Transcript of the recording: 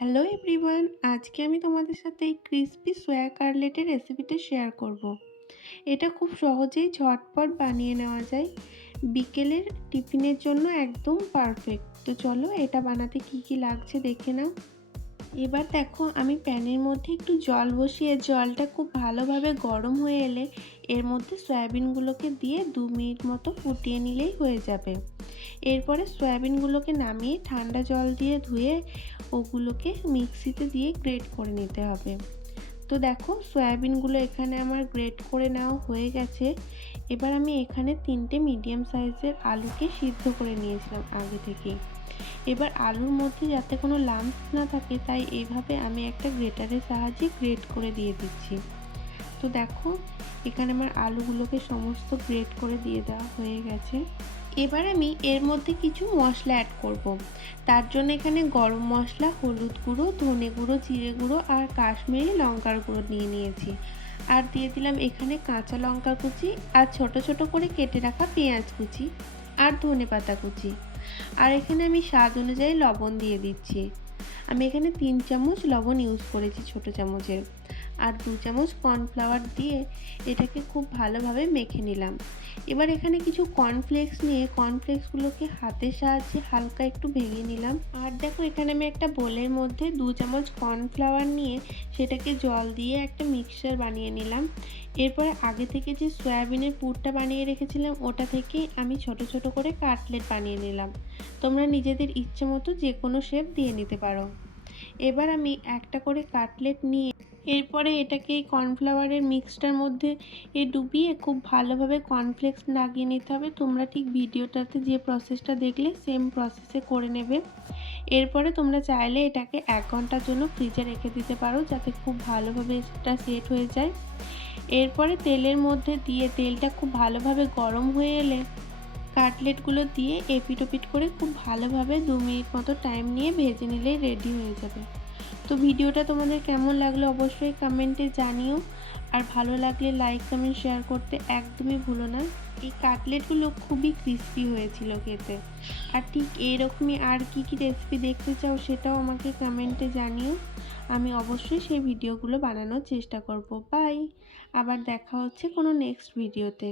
Hello everyone, আজকে আমি তোমাদের সাথে এই ক্রিসপি সোয়া কাটলেটের রেসিপিটা শেয়ার করব। এটা খুব সহজেই ঝটপট বানিয়ে নেওয়া যায়, বিকেলের টিফিনের জন্য একদম পারফেক্ট। তো চলো এটা বানাতে কি কি লাগছে দেখে নাও। এবার দেখো, আমি প্যানের মধ্যে একটু জল বসিয়ে জলটা খুব ভালোভাবে গরম হয়ে এলে এর মধ্যে সয়াবিনগুলোকে দিয়ে 2 মিনিট মতো ফুটিয়ে নিলেই হয়ে যাবে। এরপরে সয়াবিনগুলোকে নামিয়ে ঠান্ডা জল দিয়ে ধুয়ে ওগুলোকে মিক্সিতে দিয়ে গ্রেট করে নিতে হবে। তো দেখো, সয়াবিনগুলো এখানে আমার গ্রেট করে নেওয়া হয়ে গেছে। এবার আমি এখানে 3টে মিডিয়াম সাইজের আলুকে সিদ্ধ করে নিয়েছিলাম আগে থেকেই। এবার আলুর মধ্যে যাতে কোনো লাম্পস না থাকে, তাই এইভাবে আমি একটা গ্রেটারের সাহায্যে গ্রেট করে দিয়ে দিচ্ছি। তো দেখো, এখানে আমার আলুগুলোকে সমস্ত গ্রেট করে দিয়ে দেওয়া হয়ে গেছে। এবার আমি এর মধ্যে কিছু মশলা অ্যাড করব। তার জন্য এখানে গরম মশলা, হলুদ গুঁড়ো, ধনে গুঁড়ো, জিরে গুঁড়ো আর কাশ্মীরি লঙ্কার গুঁড়ো নিয়ে নিয়েছি। আর দিয়ে দিলাম এখানে কাঁচা লঙ্কা কুচি আর ছোট ছোট করে কেটে রাখা পেঁয়াজ কুচি আর ধনেপাতা কুচি। আর এখানে আমি স্বাদ অনুযায়ী লবণ দিয়ে দিচ্ছি। আমি এখানে 3 চামচ লবণ ইউজ করেছি ছোট চামচের। আর 2 চামচ কর্নফ্লাওয়ার দিয়ে এটাকে খুব ভালোভাবে মেখে নিলাম। এবার এখানে কিছু কর্নফ্লেক্স নিয়ে কর্নফ্লেক্সগুলোকে হাতের সাহায্যে হালকা একটু ভেঙে নিলাম। আর দেখো, এখানে আমি একটা বোলের মধ্যে 2 চামচ কর্নফ্লাওয়ার নিয়ে সেটাকে জল দিয়ে একটা মিক্সচার বানিয়ে নিলাম। এরপরে আগে থেকে যে সয়াবিনের পুরটা বানিয়ে রেখেছিলাম ওটা থেকে আমি ছোট ছোট করে কাটলেট বানিয়ে নিলাম। তোমরা নিজেদের ইচ্ছে মতো যে কোনো শেপ দিয়ে নিতে পারো। এবার আমি একটা করে কাটলেট নিয়ে এরপরে এটাকে এই কর্নফ্লাওয়ারের মিক্সটার মধ্যে ডুবিয়ে খুব ভালোভাবে কর্নফ্লেক্স লাগিয়ে নিতে হবে। তোমরা ঠিক ভিডিওটাতে যে প্রসেসটা দেখলে সেম প্রসেসে করে নেবে। এরপরে তোমরা চাইলে এটাকে 1 ঘন্টার জন্য ফ্রিজে রেখে দিতে পারো, যাতে খুব ভালোভাবে এটা সেট হয়ে যায়। এরপরে তেলের মধ্যে দিয়ে তেলটা খুব ভালোভাবে গরম হয়ে এলে কাটলেটগুলো দিয়ে এপিট ওপিট করে খুব ভালোভাবে 2 মিনিট মতো টাইম নিয়ে ভেজে নিলেই রেডি হয়ে যাবে। তো ভিডিওটা তোমাদের কেমন লাগলো অবশ্যই কমেন্টে জানিও। আর ভালো লাগলে লাইক, কমেন্ট, শেয়ার করতে একদমই ভুলো না। এই কাটলেটগুলো খুবই ক্রিস্পি হয়েছিল খেতে। আর ঠিক এইরকমই আর কি কি রেসিপি দেখতে চাও সেটাও আমাকে কমেন্টে জানিও। আমি অবশ্যই সেই ভিডিওগুলো বানানোর চেষ্টা করব। বাই। আবার দেখা হচ্ছে কোনো নেক্সট ভিডিওতে।